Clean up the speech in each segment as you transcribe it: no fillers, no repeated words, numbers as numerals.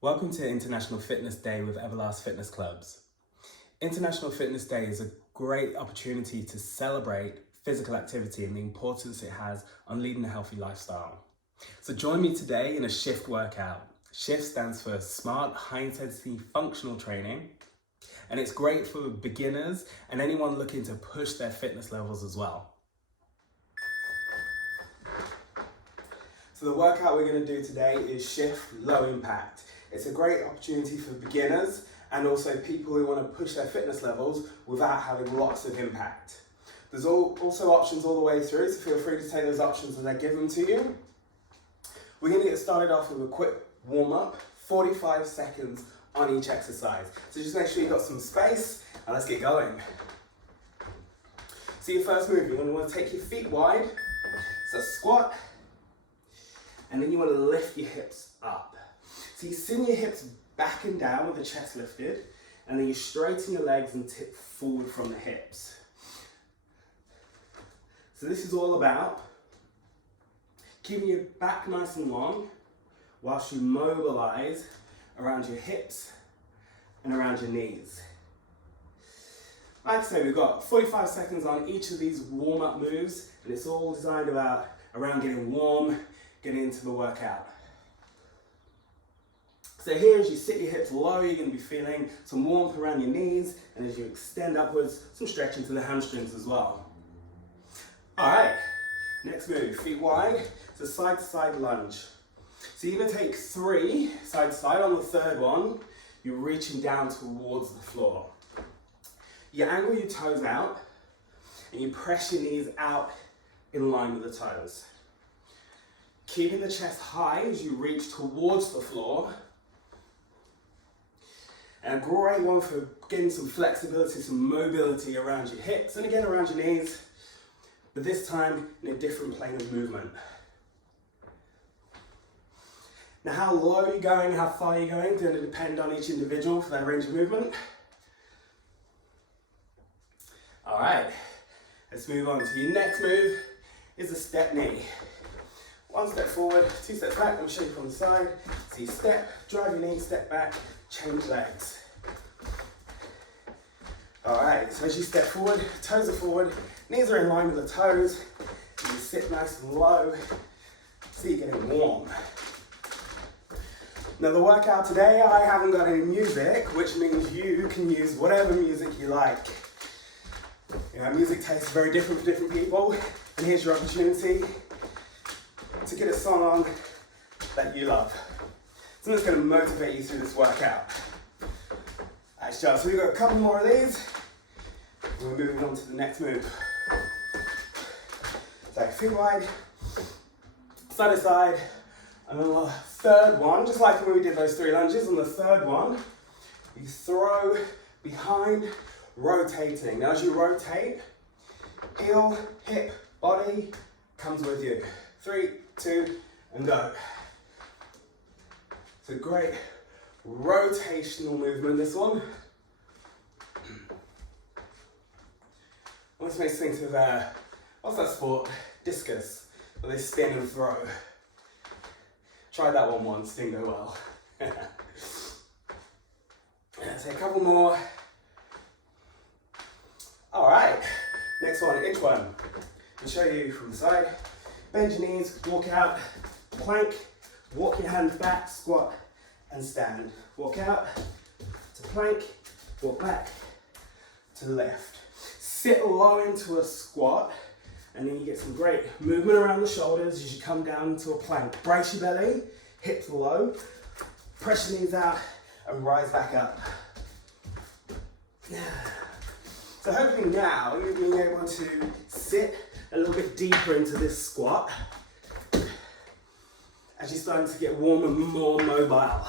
Welcome to International Fitness Day with Everlast Fitness Clubs. International Fitness Day is a great opportunity to celebrate physical activity and the importance it has on leading a healthy lifestyle. So join me today in a shift workout. Shift stands for Smart High Intensity Functional Training, and it's great for beginners and anyone looking to push their fitness levels as well. So the workout we're going to do today is shift low impact. It's a great opportunity for beginners and also people who want to push their fitness levels without having lots of impact. There's also options all the way through, so feel free to take those options as I give them to you. We're going to get started off with a quick warm-up, 45 seconds on each exercise. So just make sure you've got some space and let's get going. So your first move, you're going to want to take your feet wide, so squat, and then you want to lift your hips up. So you send your hips back and down with the chest lifted, and then you straighten your legs and tip forward from the hips. So this is all about keeping your back nice and long whilst you mobilize around your hips and around your knees. Like I say, we've got 45 seconds on each of these warm-up moves, and it's all designed around getting warm, getting into the workout. So here, as you sit your hips low, you're going to be feeling some warmth around your knees, and as you extend upwards, some stretching to the hamstrings as well. All right, next move, feet wide, so side to side lunge. So you're going to take 3 side to side. On the third one, you're reaching down towards the floor. You angle your toes out, and you press your knees out in line with the toes. Keeping the chest high as you reach towards the floor. And a great one for getting some flexibility, some mobility around your hips and again around your knees, but this time in a different plane of movement. Now how low you're going, how far you're going, is going to depend on each individual for their range of movement. All right, let's move on to your next move is a step knee. 1 step forward, 2 steps back. Let me show you from the side. So you step, drive your knee, step back, change legs. All right, so as you step forward, toes are forward, knees are in line with the toes, and you sit nice and low, so you're getting warm. Now the workout today, I haven't got any music, which means you can use whatever music you like. You know, music tastes very different for different people, and here's your opportunity to get a song on that you love. Something that's going to motivate you through this workout. Nice job. So we've got a couple more of these. And we're moving on to the next move. So feet wide, side to side. And on the third one, just like when we did those 3 lunges, on the third one, you throw behind, rotating. Now as you rotate, heel, hip, body comes with you. 3, 2, and go. It's a great rotational movement, this one. Almost makes me think of, what's that sport? Discus, where they spin and throw. Tried that one once, didn't go well. So a couple more. All right, next one, inch one. I'll show you from the side. Bend your knees, walk out, plank, walk your hands back, squat, and stand. Walk out to plank, walk back to lift. Sit low into a squat, and then you get some great movement around the shoulders as you come down into a plank. Brace your belly, hips low, press your knees out, and rise back up. So hopefully now you're being able to sit a little bit deeper into this squat as you're starting to get warm and more mobile.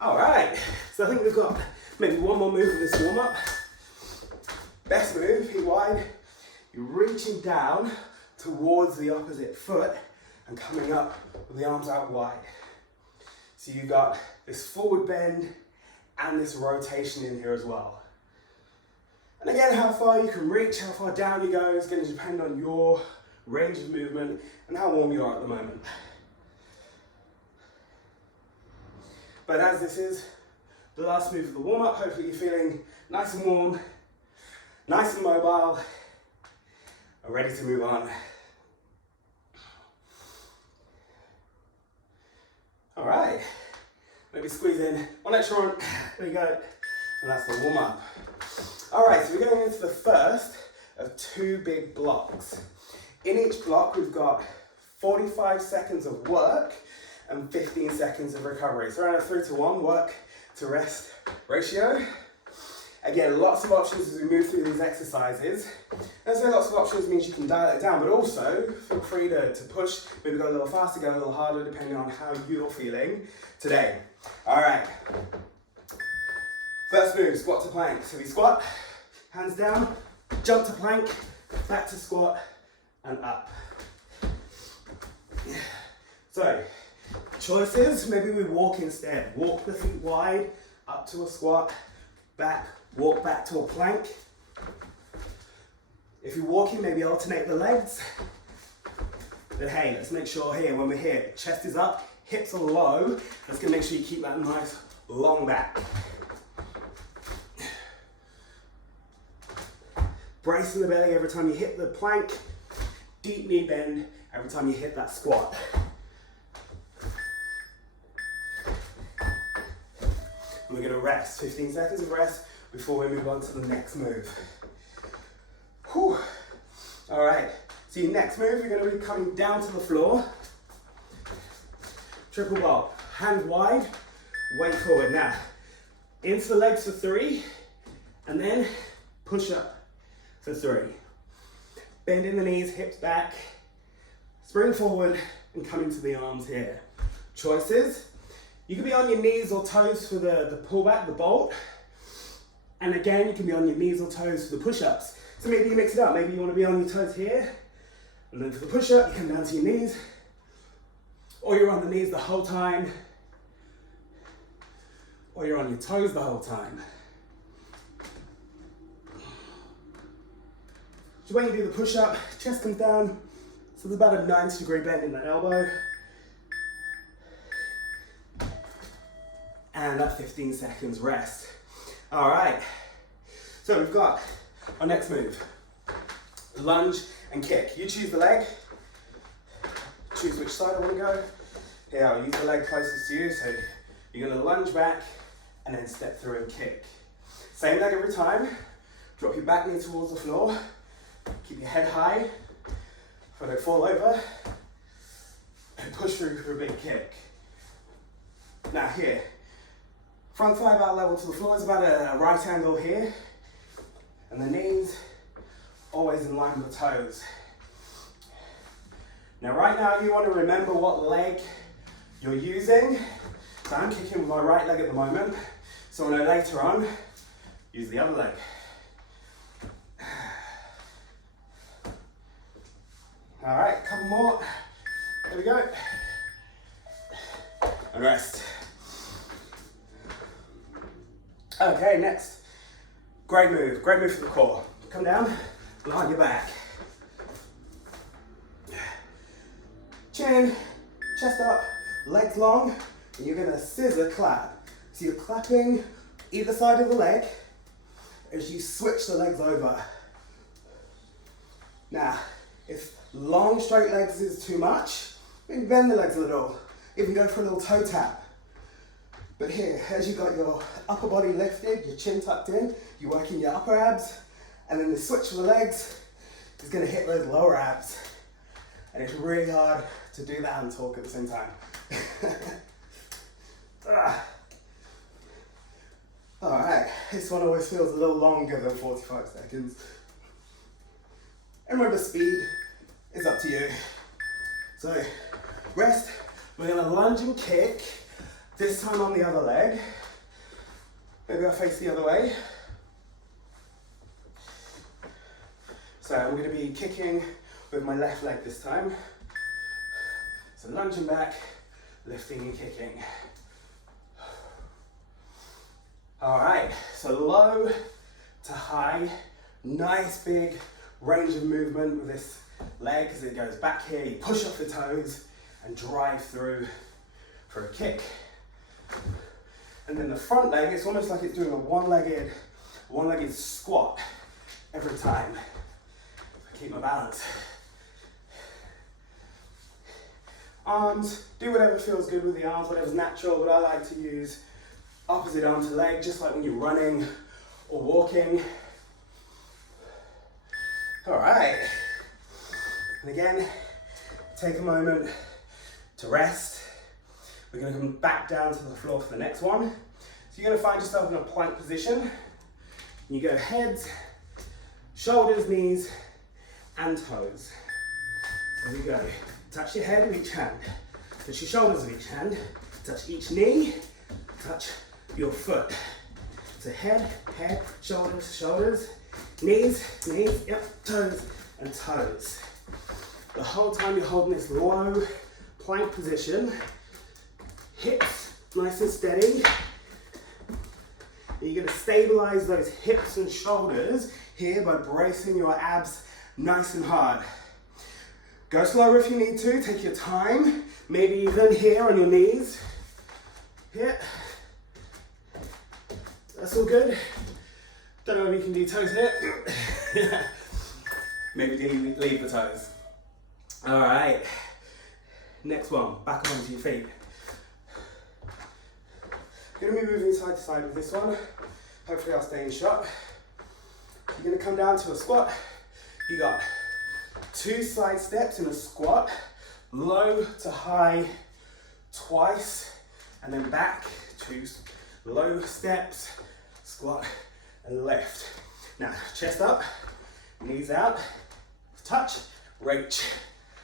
All right, so I think we've got maybe one more move of this warm up. Best move, feet wide. You're reaching down towards the opposite foot and coming up with the arms out wide. So you've got this forward bend and this rotation in here as well. And again, how far you can reach, how far down you go is going to depend on your range of movement and how warm you are at the moment. But as this is the last move of the warm-up, hopefully you're feeling nice and warm, nice and mobile, and ready to move on. All right, maybe squeeze in one extra one. There you go, and that's the warm-up. All right, so we're going into the first of 2 big blocks. In each block, we've got 45 seconds of work and 15 seconds of recovery. So around a 3-to-1 work to rest ratio. Again, lots of options as we move through these exercises. And so lots of options means you can dial it down, but also feel free to push, maybe go a little faster, go a little harder, depending on how you're feeling today. All right. First move, squat to plank. So we squat, hands down, jump to plank, back to squat, and up. So, choices, maybe we walk instead. Walk the feet wide, up to a squat, back, walk back to a plank. If you're walking, maybe alternate the legs. But hey, let's make sure here, when we're here, chest is up, hips are low. Let's gonna make sure you keep that nice long back. Brace in the belly every time you hit the plank. Deep knee bend every time you hit that squat. And we're gonna rest, 15 seconds of rest before we move on to the next move. Whew. All right, so your next move, you're gonna be coming down to the floor. Triple bar, hand wide, weight forward. Now, into the legs for 3, and then push up for 3. Bend in the knees, hips back, spring forward, and come into the arms here. Choices, you can be on your knees or toes for the pullback, the bolt. And again, you can be on your knees or toes for the push-ups. So maybe you mix it up. Maybe you want to be on your toes here, and then for the push-up, you come down to your knees, or you're on the knees the whole time, or you're on your toes the whole time. So when you do the push-up, chest comes down, so there's about a 90-degree bend in the elbow. And that 15 seconds rest. All right, so we've got our next move, lunge and kick. You choose the leg, choose which side I want to go. Here, I'll use the leg closest to you, so you're gonna lunge back and then step through and kick. Same leg every time, drop your back knee towards the floor, keep your head high, so don't fall over, and push through for a big kick. Now here, front thigh about level to the floor, is about a right angle here, and the knees always in line with the toes. Now right now you want to remember what leg you're using. So I'm kicking with my right leg at the moment, so I know later on, use the other leg. All right, couple more. There we go. And rest. Okay, next. Great move for the core. Come down, lie on your back. Chin, chest up, legs long, and you're gonna scissor clap. So you're clapping either side of the leg as you switch the legs over. Now, if long straight legs is too much, maybe bend the legs a little, even go for a little toe tap. But here, as you've got your upper body lifted, your chin tucked in, you're working your upper abs, and then the switch of the legs is gonna hit those lower abs. And it's really hard to do that and talk at the same time. All right, this one always feels a little longer than 45 seconds. And remember, speed is up to you. So, rest, we're gonna lunge and kick, this time on the other leg. Maybe I'll face the other way. So I'm gonna be kicking with my left leg this time. So lunging back, lifting and kicking. All right, so low to high, nice big range of movement with this leg as it goes back here. You push off the toes and drive through for a kick. And then the front leg, it's almost like it's doing a one-legged squat every time. I keep my balance. Arms, do whatever feels good with the arms, whatever's natural, but I like to use opposite arm to leg, just like when you're running or walking. All right. And again, take a moment to rest. We're going to come back down to the floor for the next one. So you're going to find yourself in a plank position. You go heads, shoulders, knees, and toes. There we go. Touch your head with each hand. Touch your shoulders with each hand. Touch each knee. Touch your foot. So head, shoulders, knees, yep, toes, and toes. The whole time you're holding this low plank position, hips nice and steady. You're going to stabilize those hips and shoulders here by bracing your abs nice and hard. Go slower if you need to, take your time. Maybe even here on your knees. Here. That's all good. Don't know if you can do toes here. Maybe leave the toes. All right. Next one, back onto your feet. Gonna be moving side to side with this one. Hopefully I'll stay in shot. You're gonna come down to a squat. You got 2 side steps in a squat, low to high twice, and then back, 2 low steps, squat and lift. Now, chest up, knees out, touch, reach,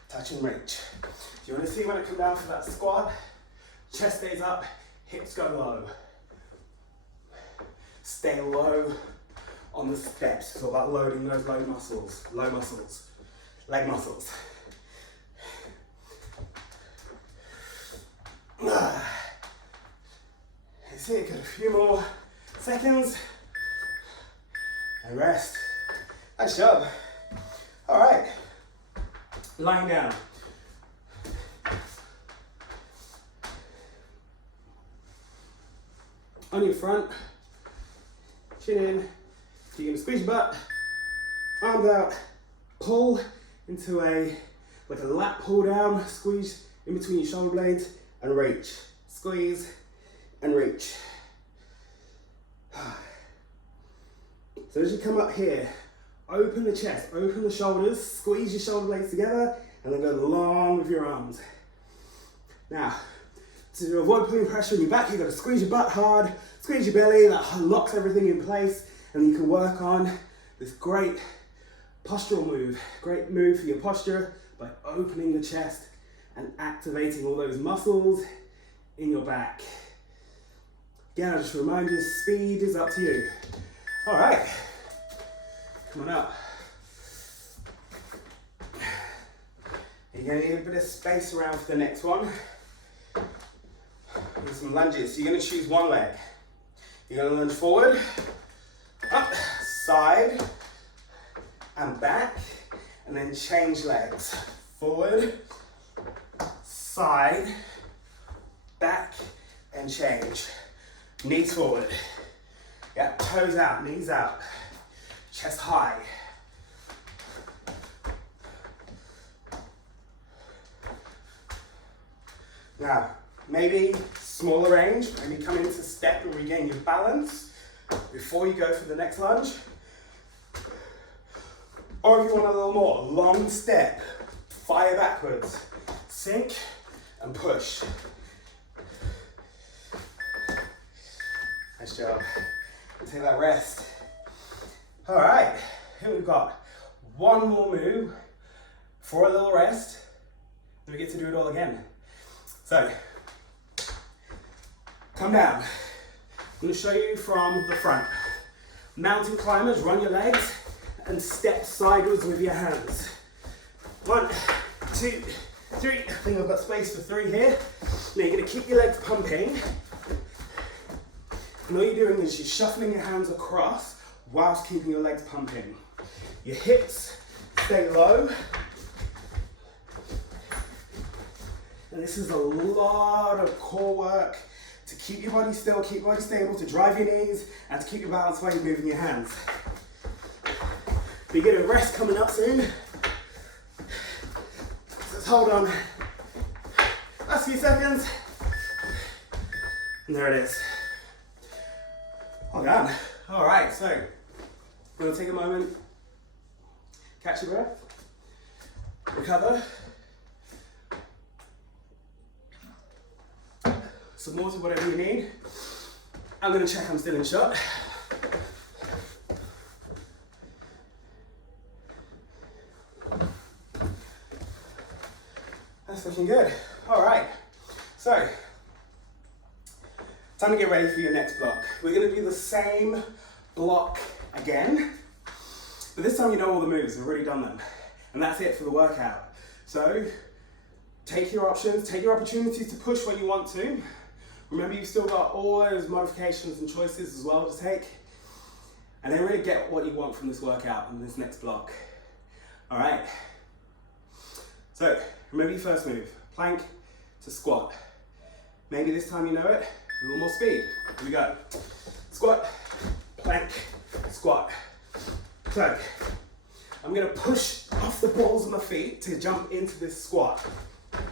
touch and reach. Do you want to see when I come down for that squat? Chest stays up, hips go low. Stay low on the steps. It's all about loading those low muscles, leg muscles. That's it, got a few more seconds. And rest. Nice job. All right, lying down. On your front, chin in. You're gonna squeeze your butt, arms out, pull into like a lat pull down, squeeze in between your shoulder blades and reach. Squeeze and reach. So as you come up here, open the chest, open the shoulders, squeeze your shoulder blades together, and then go long with your arms. Now, to avoid putting pressure on your back, you've got to squeeze your butt hard, squeeze your belly, that locks everything in place, and you can work on this great postural move. Great move for your posture by opening the chest and activating all those muscles in your back. Again, I'll just remind you, speed is up to you. All right, come on up. You're gonna need a bit of space around for the next one. Do some lunges. So you're gonna choose one leg. You're gonna lunge forward, up, side, and back, and then change legs. Forward, side, back, and change. Knees forward. Yeah, toes out, knees out. Chest high. Now, maybe smaller range, maybe come into step and regain your balance before you go for the next lunge. Or if you want a little more, long step, fire backwards, sink and push. Nice job. Take that rest. All right, here we've got one more move for a little rest, then we get to do it all again. So, come down. I'm going to show you from the front. Mountain climbers, run your legs and step sideways with your hands. 1, 2, 3. I think I've got space for 3 here. Now you're going to keep your legs pumping. And all you're doing is you're shuffling your hands across whilst keeping your legs pumping. Your hips stay low. And this is a lot of core work to keep your body still, keep your body stable, to drive your knees, and to keep your balance while you're moving your hands. Beginner rest coming up soon. Let's hold on. Last few seconds. And there it is. All done. All right, so I'm gonna take a moment, catch your breath, recover. Some water, whatever you need. I'm gonna check I'm still in shot. That's looking good. All right, so time to get ready for your next block. We're gonna do the same block again, but this time you know all the moves, we've already done them. And that's it for the workout. So take your options, take your opportunities to push when you want to. Remember, you've still got all those modifications and choices as well to take. And then really get what you want from this workout in this next block. All right. So remember your first move, plank to squat. Maybe this time you know it, a little more speed. Here we go. Squat, plank, squat. So I'm gonna push off the balls of my feet to jump into this squat.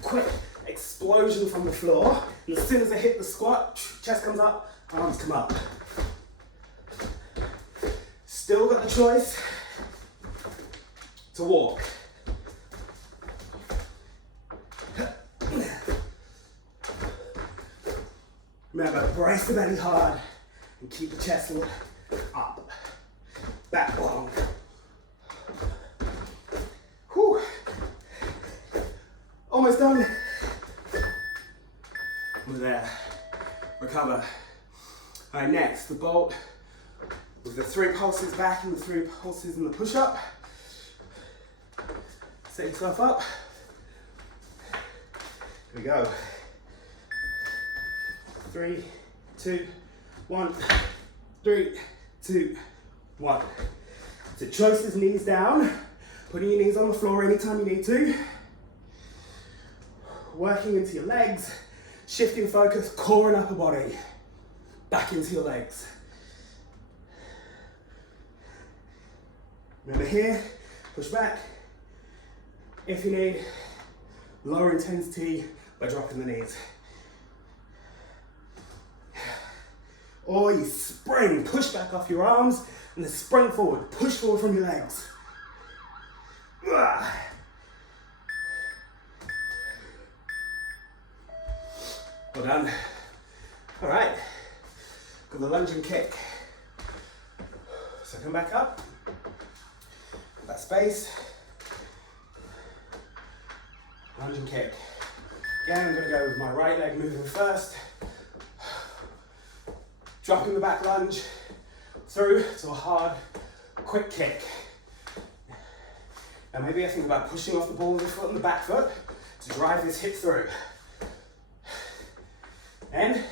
Quick explosion from the floor. And as soon as I hit the squat, chest comes up, arms come up. Still got the choice to walk. Remember, brace the belly hard and keep the chest up. Back long. Whew. Almost done. We're there. Recover. All right, next, the bolt with the 3 pulses back and the 3 pulses in the push-up. Set yourself up. Here we go. 3, 2, 1. 3, 2, 1. So choice is knees down. Putting your knees on the floor anytime you need to. Working into your legs. Shifting focus, core and upper body. Back into your legs. Remember here, push back. If you need, lower intensity by dropping the knees. Or you spring, push back off your arms, and then spring forward, push forward from your legs. Well done. All right, got the lunge and kick. So come back up, that space, lunge and kick. Again, I'm gonna go with my right leg moving first. Dropping the back lunge through to a hard, quick kick. Now maybe I think about pushing off the ball of the foot and the back foot to drive this hip through. And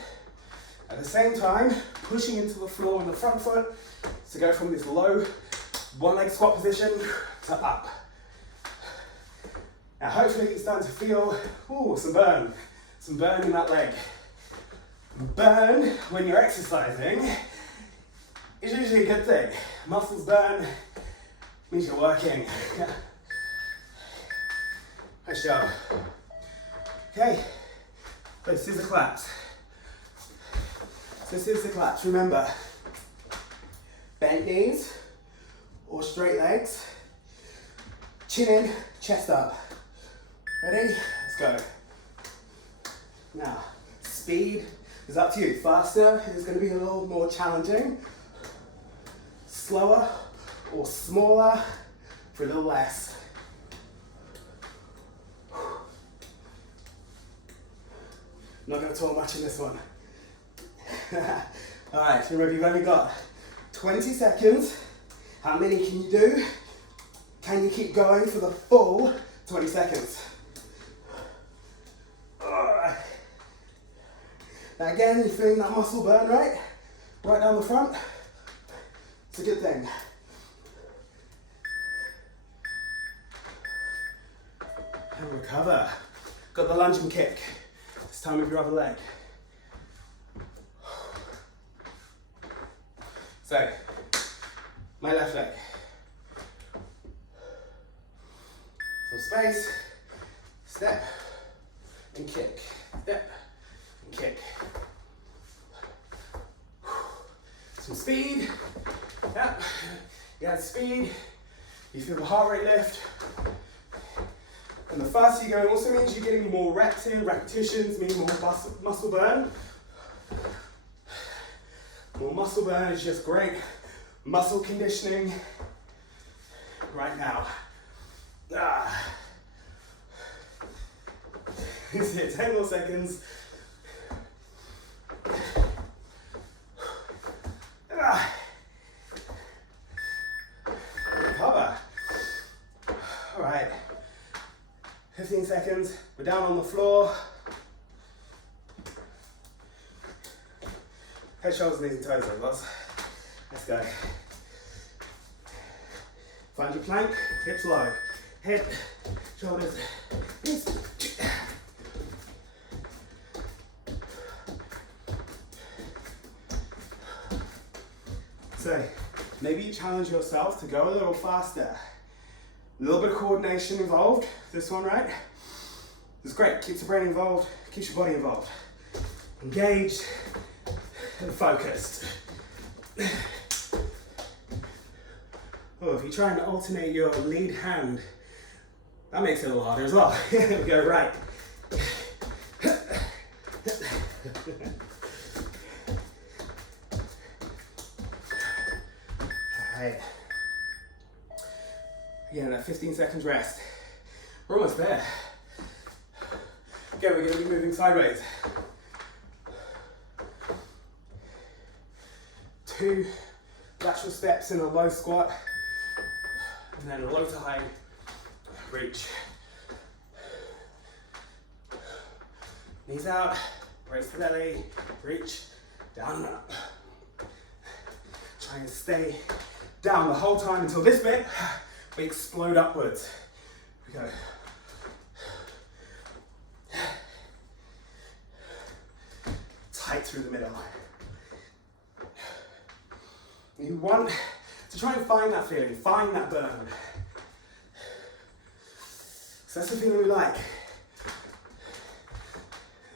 at the same time, pushing into the floor in the front foot to go from this low one leg squat position to up. Now hopefully it's starting to feel some burn in that leg. Burn when you're exercising is usually a good thing. Muscles burn means you're working. Nice job. Okay, so scissor claps. So scissor claps, remember, bent knees or straight legs, chin in, chest up. Ready? Let's go. Now, speed is up to you. Faster is going to be a little more challenging. Slower or smaller for a little less. Not going to talk much in this one. All right, so remember you've only got 20 seconds. How many can you do? Can you keep going for the full 20 seconds? Now again, you're feeling that muscle burn, right? Right down the front. It's a good thing. And recover. Got the lunge and kick. This time with your other leg. So, my left leg. Some space, step and kick, step and kick. Some speed, yeah, you add speed, you feel the heart rate lift. And the faster you go, it also means you're getting more reps in, repetitions, meaning more muscle burn. More muscle burn is just great muscle conditioning right now. That's it, 10 more seconds. Recover. All right, 15 seconds, we're down on the floor. Head, shoulders, knees and toes, everybody. Let's go. Find your plank, hips low. Head, shoulders, knees. So, maybe you challenge yourself to go a little faster. A little bit of coordination involved. This one, right? It's great. Keeps the brain involved, keeps your body involved. Engaged and focused. Oh, if you're trying to alternate your lead hand, that makes it a little harder as well. Here we go, right. Alright. Again, that 15 seconds rest. We're almost there. Okay, we're going to be moving sideways. 2 lateral steps in a low squat, and then a low to high reach. Knees out, raise the belly, reach, down and up. Try and stay down the whole time until this bit, we explode upwards. Here we go. Tight through the middle. You want to try and find that feeling, find that burn. So that's the feeling we like.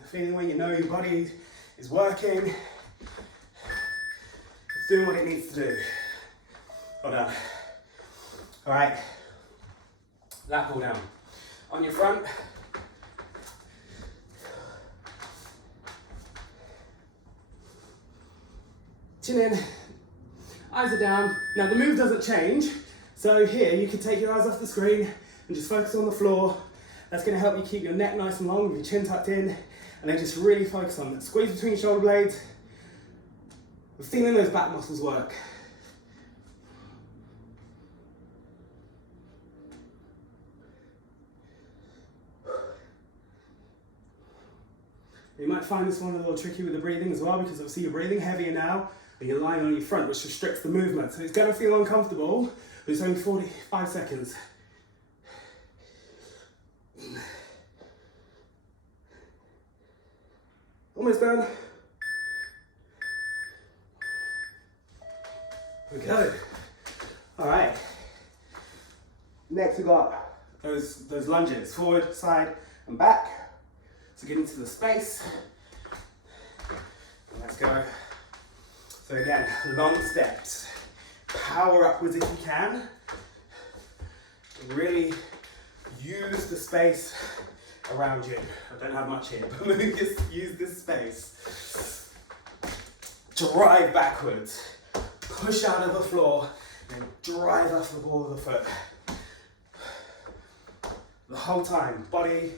The feeling when you know your body is working, it's doing what it needs to do. Well done. All right, lat pull down. On your front. Chin in. Eyes are down. Now the move doesn't change, so here you can take your eyes off the screen and just focus on the floor. That's going to help you keep your neck nice and long with your chin tucked in, and then just really focus on it. Squeeze between your shoulder blades. We're feeling those back muscles work. You might find this one a little tricky with the breathing as well, because obviously you're breathing heavier now, but you're lying on your front, which restricts the movement. So it's going to feel uncomfortable, but it's only 45 seconds. Almost done. Here we go. All right. Next we got those lunges, forward, side, and back. So get into the space. Let's go. So again, long steps. Power upwards if you can. Really use the space around you. I don't have much here, but use this space. Drive backwards. Push out of the floor and drive off the ball of the foot. The whole time, body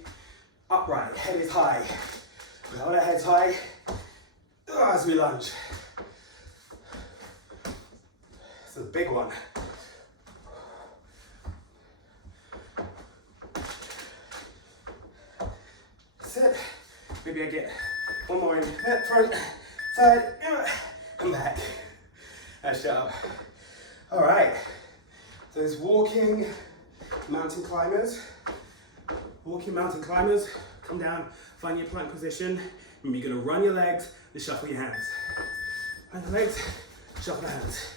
upright, head is high. We hold our heads high as we lunge. It's a big one. That's it. Maybe I get one more in. Front, side, and back. That's sharp. All right. Those walking mountain climbers. Walking mountain climbers, come down, find your plank position. Remember, you're gonna run your legs and shuffle your hands. Run your legs, Shuffle the hands.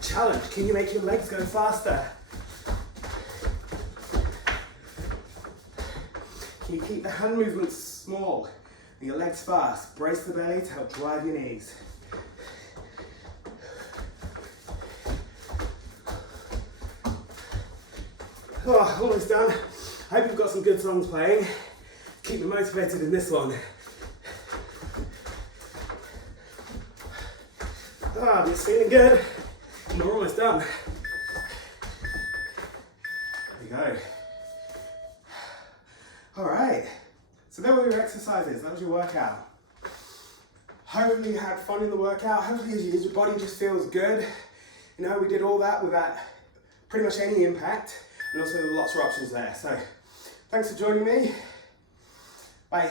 Challenge, can you make your legs go faster? Can you keep the hand movements small and your legs fast? Brace the belly to help drive your knees. Oh, almost done. I hope you've got some good songs playing. Keep me motivated in this one. Ah, it's feeling good. And we're almost done. There we go. All right. So there were your exercises. That was your workout. Hopefully you had fun in the workout. Hopefully your body just feels good. You know, we did all that without pretty much any impact. And also lots of options there. So thanks for joining me. Bye.